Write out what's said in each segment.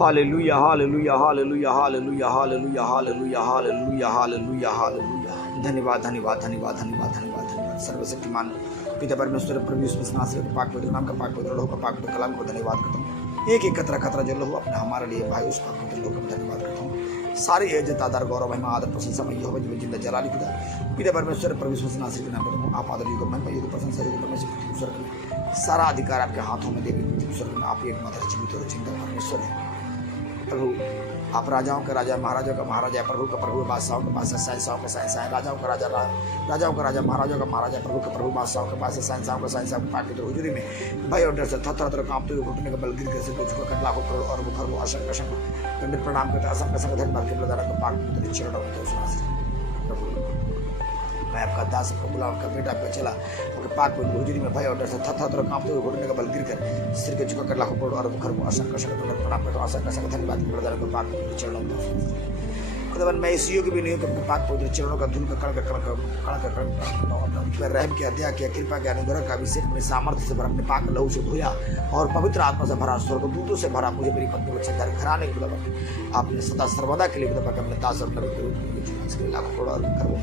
Hallelujah hallelujah hallelujah hallelujah hallelujah hallelujah hallelujah hallelujah hallelujah. धन्यवाद धन्यवाद धन्यवाद धन्यवाद धन्यवाद धन्यवाद। सर्वशक्तिमान पिता परमेश्वर प्रभु यीशु मसीह नासरी के पाक पवित्र नाम का पाक पवित्र लोह का पाक पवित्र कलाम को धन्यवाद करता हूँ। एक एक कतरा कतरा जो लहू अपने हमारे लिए भाई उस पाक पवित्र लोह का धन्यवाद करता हूँ। सारी इज्जत आदर गौरव महिमा आदर प्रशंसा मैं यहोवा जी जिंदा जलाली पिता परमेश्वर प्रभु यीशु मसीह नासरी के नाम करता हूँ। आप आदर युग महिमा युग प्रशंसा युग परमेश्वर स्वर्ग में सारा अधिकार आपके हाथों में देवी स्वर्ग में आप एकमात्र जीवित और जिंदा परमेश्वर है। प्रभु आप राजाओं का राजा महाराजाओं का महाराजा प्रभु का प्रभु बादशाहों का बादशाह साइंसाओं का साइंसा राजाओं का राजा राजाओं का राजा महाराजाओं का महाराजा प्रभु का प्रभु बादशाहों का बादशाह साइंसाओं का साइंसा पाके तो हुजूरी में भय और डर से थर कांपते हुए घुटने का बल गिर कर से झुका कर लाखों करोड़ और बुखर को आशंका शंका प्रणाम करता असंख्य संगठन भर के प्रदान का पाक पुत्र चरणों में प्रभु मैं आपका दास आपका गुलाम आपका बेटा आपका चला आपके पाक को हुजूरी में भय और डर से थर कांपते हुए घुटने का बल गिर कर सिर के झुका कर लाखों करोड़ और बुखर को आशंका शंका प्रणाम करता असंख्य संगठन भर के प्रदान का पाक पुत्र चरणों में खुदावन मैं इस युग भी नहीं हूँ अपने पाक पवित्र चरणों का धूल का कण रहम किया दया किया कृपा के अनुग्रह का अभिषेक में सामर्थ्य से भरा अपने पाक लहू से धोया और पवित्र आत्मा से भरा स्वर्गदूतों से भरा मुझे मेरी पत्नी बच्चे घर घराने के खुदावन आपने सदा सर्वदा के लिए खुदा अपने दास और नबी के रूप में इसके लिए लाखों करोड़ करो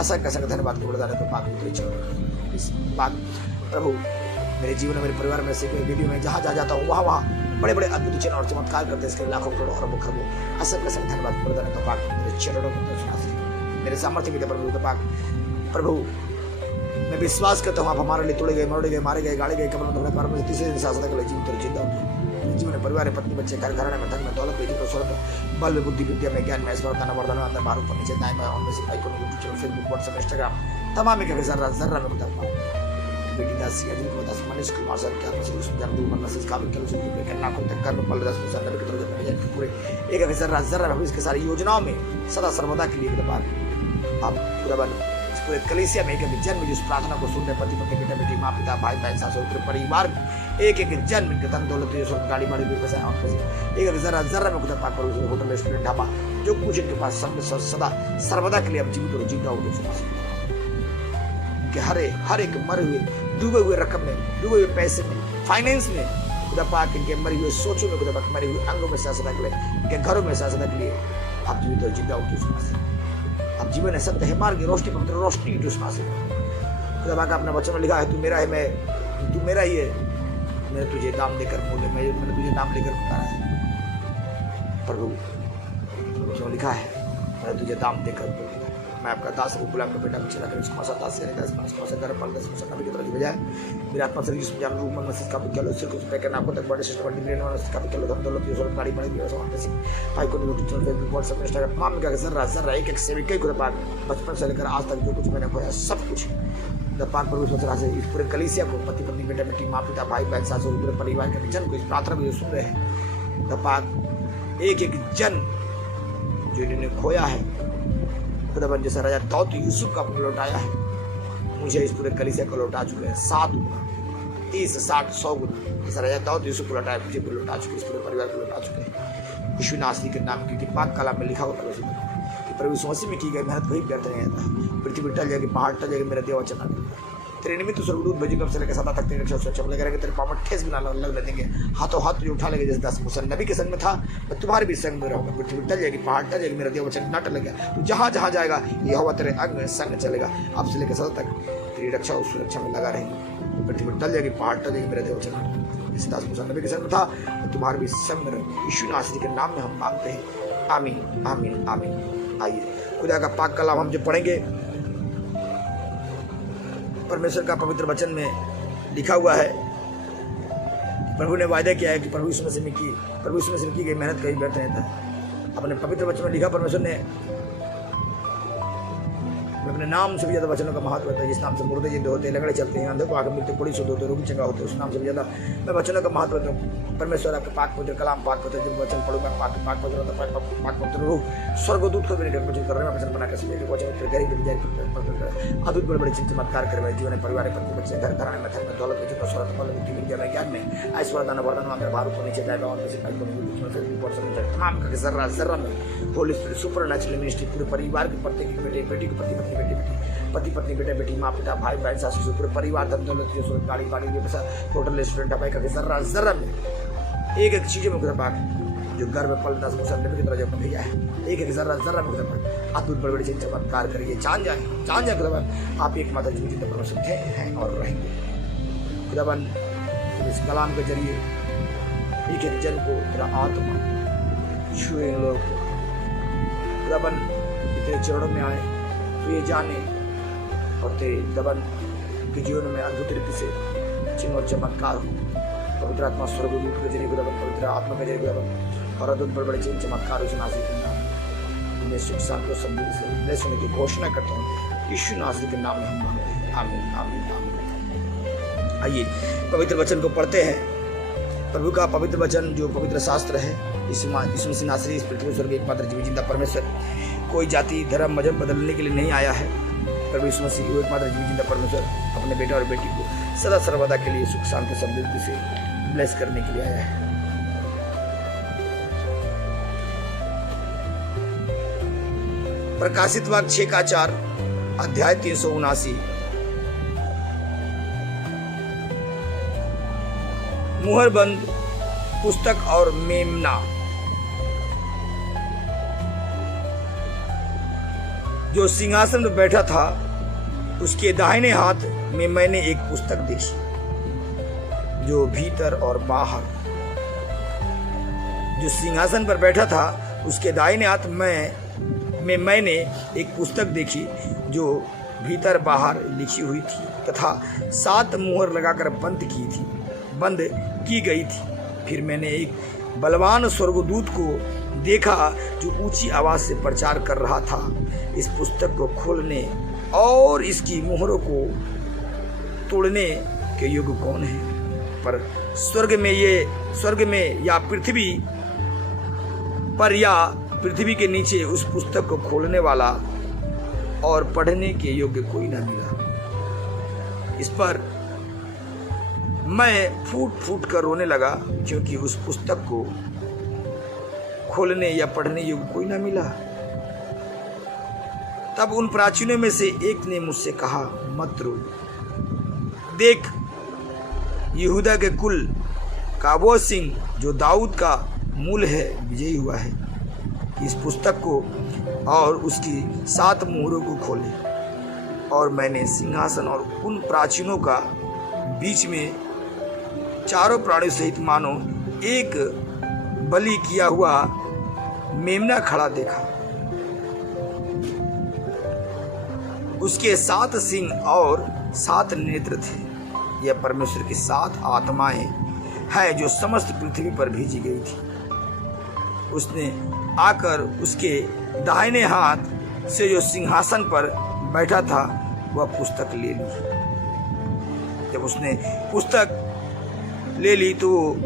असंख्य असंख्य धन्यवाद के बलिदान को पाक पवित्र चरणों इस पाक प्रभु मेरे जीवन में मेरे परिवार में से वीडियो में जहाँ जाता हूँ वहाँ बड़े बड़े अद्भुत चिन्ह और चमत्कार करते हैं। इसके लाखों करोड़ और मुखर वो असंख्य असंख्य धन्यवाद प्रदान का पाक मेरे चरणों में मेरे सामर्थ्य में प्रभु का पाक प्रभु मैं विश्वास करता हूँ आप हमारे लिए तोड़े गए मोड़े गए मारे गए गाड़े गए कमल धोने पर तीसरे दिन शासक के लिए जीवित और जिंदा होंगे जीवन परिवार पत्नी बच्चे घर घराने में धन में दौलत में जीवन स्वर्ग बल में बुद्धि विद्या में ज्ञान में ऐश्वर्य वर्धन में अंदर बाहर ऊपर नीचे दाएं बाएं उनमें से icon YouTube Facebook WhatsApp Instagram तमाम एक जर्रा जर्रा में बता बेटी दासी अजून को दास मनीष कुमार सर क्या मसीह उसमें जानबूझ बनना से काबिल के लुचुल पे करना को तक कर पल दास मुसा नबी के तरफ जाने के पूरे एक अक्सर जर्रा भविष्य के सारी योजनाओं में सदा सर्वदा के लिए विद्यमान आप खुदावन इस पूरे कलीसिया में एक एक जन्म जिस प्रार्थना को सुनने पति पत्नी बेटा बेटी माँ पिता भाई बहन सास पूरे परिवार एक एक जन्म के धन दौलत गाड़ी बाड़ी भी पैसा और पैसे एक जर्रा जर्रा में खुदा पाक पर होटल रेस्टोरेंट ढाबा जो कुछ इनके पास सब सदा सर्वदा के लिए अब जीवित और जिंदा होंगे हर एक मरे हुए डूबे हुए रकम में डूबे हुए पैसे में फाइनेंस में खुदा पाक इनके मरे हुए सोचों में खुदा पाक मरे हुए अंगों में शासना के लिए इनके घरों में शासना के लिए आप जीवित और जिंदा होगी आप जीवन है सत्य है मार्ग रोशनी पवित्र रोशनी की दुष्मा से खुदा पाक अपना वचन में लिखा है तू मेरा है मैं तू मेरा ही है मैंने तुझे नाम लेकर बोले मैंने तुझे नाम लेकर पुकारा है प्रभु जो लिखा है मैंने तुझे नाम देकर मैं आपका दास को गुलाम का बेटा चला कर इसको दास से कर पल दस नबी की तरफ बजाय मेरे आत्मा से जिसमें जान रूप मन मस्जिद का भी चलो सिर को पे करना आपको तक बड़े सिस्टम बड़ी ब्रेन और का भी चलो धन दौलत ये गाड़ी बड़ी भी समान से भाई को YouTube channel Facebook WhatsApp Instagram तमाम का जरा एक एक सेविक को पाक बचपन से लेकर आज तक जो कुछ मैंने खोया सब कुछ द पाक परमेश्वर से इस पूरे कलीसिया को पति पत्नी बेटा बेटी माँ पिता भाई बहन सास और पूरे परिवार के जन को इस प्रार्थना में सुन रहे हैं द पाक एक एक जन जो इन्होंने खोया है खुदावन जैसा राजा दाऊद यूसुफ का लौटाया है मुझे इस पूरे कलीसिया को लौटा चुके हैं 7 गुना 30 60 100 गुना जैसा राजा दाऊद यूसुफ को लौटाया मुझे भी लौटा चुके इस पूरे परिवार को लौटा चुके हैं यीशु नासरी के नाम की पाक कलाम में लिखा हुआ कि प्रभु यीशु मसीह में की गई मेहनत वही व्यर्थ नहीं रहता पृथ्वी टल जाएगी पहाड़ टल जाएगी मेरा देव वचन तेरे निमित्त स्वर्गदूत भेजे कब से लेकर सदा तक तेरे रक्षा सुरक्षा लगे रहेंगे तेरे पाँव में ठेस भी ना लग देंगे हाथों हाथ तुझे उठा लेंगे जैसे दास मूसा नबी के संग में था मैं तुम्हारे भी संग में रहूंगा पृथ्वी टल जाएगी पहाड़ टल जाएगी मेरा देव वचन ना टलेगा तू जहाँ जहाँ जाएगा यहोवा तेरे अंग में संग चलेगा अब से लेकर सदा तक तेरी रक्षा और सुरक्षा में लगा रहेंगे पृथ्वी टल जाएगी पहाड़ टल जाएगी मेरा देव वचन जैसे दास मूसा नबी के संग में था मैं तुम्हारे भी संग में रहूंगा यीशु नासरी के नाम में हम मांगते हैं आमीन आमीन आमीन। आइए खुदा का पाक कलाम हम जो पढ़ेंगे परमेश्वर का पवित्र वचन में लिखा हुआ है प्रभु ने वायदा किया है कि प्रभु यीशु मसीह में की गई मेहनत कहीं व्यर्थ नहीं था अपने पवित्र वचन में लिखा परमेश्वर ने अपने नाम से भी ज्यादा वचनों का महत्व होता है जिस नाम से मुर्दे जिंदे होते हैं लगड़े चलते हैं अंधे को आगे मिलते बड़ी शुद्ध होते रोगी चंगा होते हैं उस नाम से भी ज्यादा मैं वचनों का महत्व होता हूँ परमेश्वर आपके पाक पवित्र कलाम पाक पवित्र जब वचन पढ़ूंगा पाक पवित्र पाक पवित्र रूह स्वर्गदूत को भी निकट वचन कर रहे हैं वचन बना कर सभी वचन गरीब अद्भुत बड़े बड़े चमत्कार करे जीवन परिवार पत्नी बच्चे घर घराने में धन में दौलत में जितना स्वर्ग बल बुद्धि विद्या में ज्ञान में ऐश्वर्य दान वर्धन में बाहर ऊपर नीचे जाएगा और तमाम का जर्रा जर्रा में Holi spirit super natural ministry पूरे परिवार के प्रत्येक बेटे बेटी को पति पत्नी बेटे बेटी माँ पिता भाई बहन सास ससुर पूरे परिवार धन दौलत गाड़ी बाड़ी होटल रेस्टोरेंट ढाबा का जर्रा जर्रा में एक एक चीज़ों में खुदा पाक जो घर में पलता मूसा नबी की तरह जब भेजा है, एक एक जर्रा जर्रा में खुदावन आप बड़े बड़े चमत्कार करिए, जान जाए खुदावन आप एकमात्र जीवित परमेश्वर थे, हैं और रहेंगे। खुदावन इस कलाम के जरिए एक एक जन को तेरा आत्मा छुए, लोग खुदावन तेरे चरणों में आए तो ये जाने और तेरे दबन के जीवन में अद्भुत रीति से चिन्ह और चमत्कार हो। पवित्र आत्मा स्वर्गदूत के जरिए खुदावन, पवित्र आत्मा के जरिए खुदावन और अद्भुत बड़े बड़े चिन्ह चमत्कार हो नासिक के नाम इन्हें सुख शांति और समृद्धि से ब्लेस होने की घोषणा करता हूँ यीशु नासिक के नाम में हम मांगते हैं, आमीन आमीन आमीन। आइए पवित्र वचन को पढ़ते हैं। प्रभु का पवित्र वचन जो पवित्र शास्त्र है, यीशु मसीह नासरी इस पृथ्वी स्वर्ग एकमात्र जीवित जिंदा परमेश्वर, कोई जाति धर्म मजहब बदलने के लिए नहीं आया है। प्रभु यीशु मसीह वो एकमात्र जीवित जिंदा परमेश्वर अपने बेटे और बेटी को सदा सर्वदा के लिए सुख शांति समृद्धि से ब्लेस करने के लिए आया है। प्रकाशित वाक्य 6:4 अध्याय 379 मुहरबंद पुस्तक और मेमना। जो सिंहासन पर बैठा था उसके दाहिने हाथ में मैंने एक पुस्तक देखी जो भीतर और बाहर, जो सिंहासन पर बैठा था उसके दाहिने हाथ में मैंने एक पुस्तक देखी जो भीतर बाहर लिखी हुई थी तथा 7 मुहर लगाकर बंद की गई थी। फिर मैंने एक बलवान स्वर्गदूत को देखा जो ऊंची आवाज से प्रचार कर रहा था, इस पुस्तक को खोलने और इसकी मुहरों को तोड़ने के योग्य कौन है? पर स्वर्ग में या पृथ्वी पर या पृथ्वी के नीचे उस पुस्तक को खोलने वाला और पढ़ने के योग्य कोई न मिला। इस पर मैं फूट कर रोने लगा क्योंकि उस पुस्तक को खोलने या पढ़ने योग्य कोई न मिला। तब उन प्राचीनों में से एक ने मुझसे कहा, मत रो, देख यहूदा के कुल का वो सिंह जो दाऊद का मूल है विजयी हुआ है, इस पुस्तक को और उसकी 7 मुहरों को खोले। और मैंने सिंहासन और उन प्राचीनों का बीच में चारों प्राणियों सहित मानो एक बलि किया हुआ मेमना खड़ा देखा। उसके 7 सिंह और 7 नेत्र थे। यह परमेश्वर की 7 आत्माएं हैं जो समस्त पृथ्वी पर भेजी गई थी। उसने आकर उसके दाहिने हाथ से जो सिंहासन पर बैठा था वह पुस्तक ले ली। जब उसने पुस्तक ले ली तो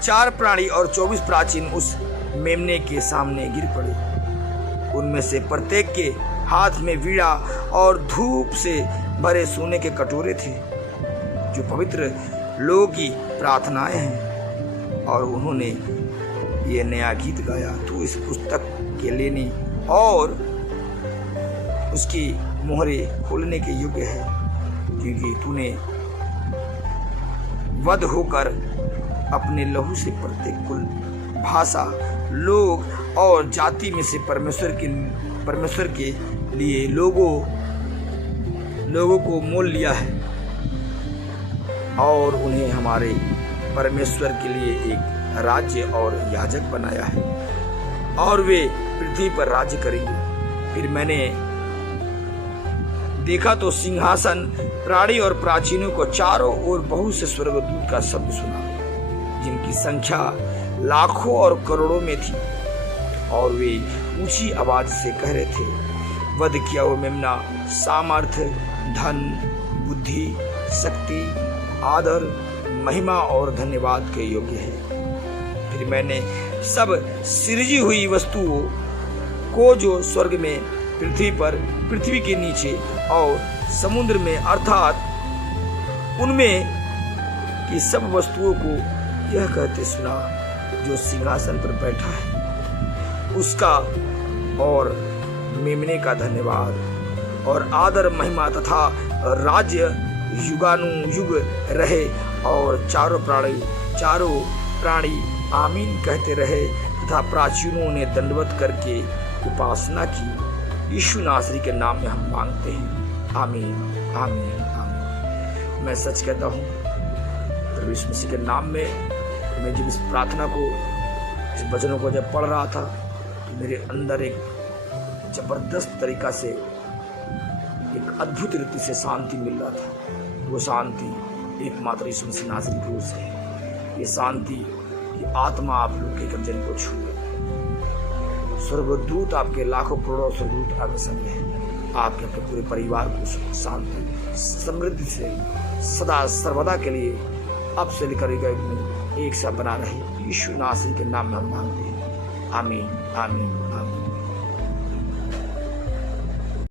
4 प्राणी और 24 प्राचीन उस मेमने के सामने गिर पड़े। उनमें से प्रत्येक के हाथ में वीणा और धूप से भरे सोने के कटोरे थे जो पवित्र लोगों की प्रार्थनाएं हैं। और उन्होंने ये नया गीत गाया, तू इस पुस्तक के लेने और उसकी मोहरें खोलने के योग्य है, क्योंकि तूने वध होकर अपने लहू से प्रत्येक कुल, भाषा, लोग और जाति में से परमेश्वर के लिए लोगों को मोल लिया है और उन्हें हमारे परमेश्वर के लिए एक राज्य और याजक बनाया है और वे पृथ्वी पर राज्य करेंगे। फिर मैंने देखा तो सिंहासन, प्राणी और प्राचीनों को चारों ओर बहुत से स्वर्गदूत का शब्द सुना, जिनकी संख्या लाखों और करोड़ों में थी। और वे ऊंची आवाज से कह रहे थे, वध किया हुआ मेमना सामर्थ्य, धन, बुद्धि, शक्ति, आदर, महिमा और धन्यवाद के योग्य है। फिर मैंने सब सृजी हुई वस्तुओं को जो स्वर्ग में, पृथ्वी पर, पृथ्वी के नीचे और समुद्र में अर्थात उनमें की सब वस्तुओं को यह कहते सुना, जो सिंहासन पर बैठा है उसका और मेमने का धन्यवाद और आदर, महिमा तथा राज्य युगानुयुग रहे। और चारों प्राणी आमीन कहते रहे तथा प्राचीनों ने दंडवत करके उपासना की। यीशु नासरी के नाम में हम मांगते हैं, आमीन आमीन आमीन। मैं सच कहता हूँ, प्रभु यीशु मसीह के नाम में मैं जब इस प्रार्थना को, इस वचनों को जब पढ़ रहा था तो मेरे अंदर एक जबरदस्त तरीका से, एक अद्भुत रीति से शांति मिल रहा था। वो शांति एकमात्र यीशु मसीह नासरी क्रूस से है। ये शांति की आत्मा आप लोग के गर्जन को छूए। स्वर्गदूत आपके लाखों करोड़ों स्वर्गदूत आपके संग हैं। आपके अपने पूरे परिवार को शांति समृद्धि से सदा सर्वदा के लिए अब से लेकर एक साथ बना रहे। यीशु नासरी के नाम में हम मांगते हैं, आमीन आमीन आमीन।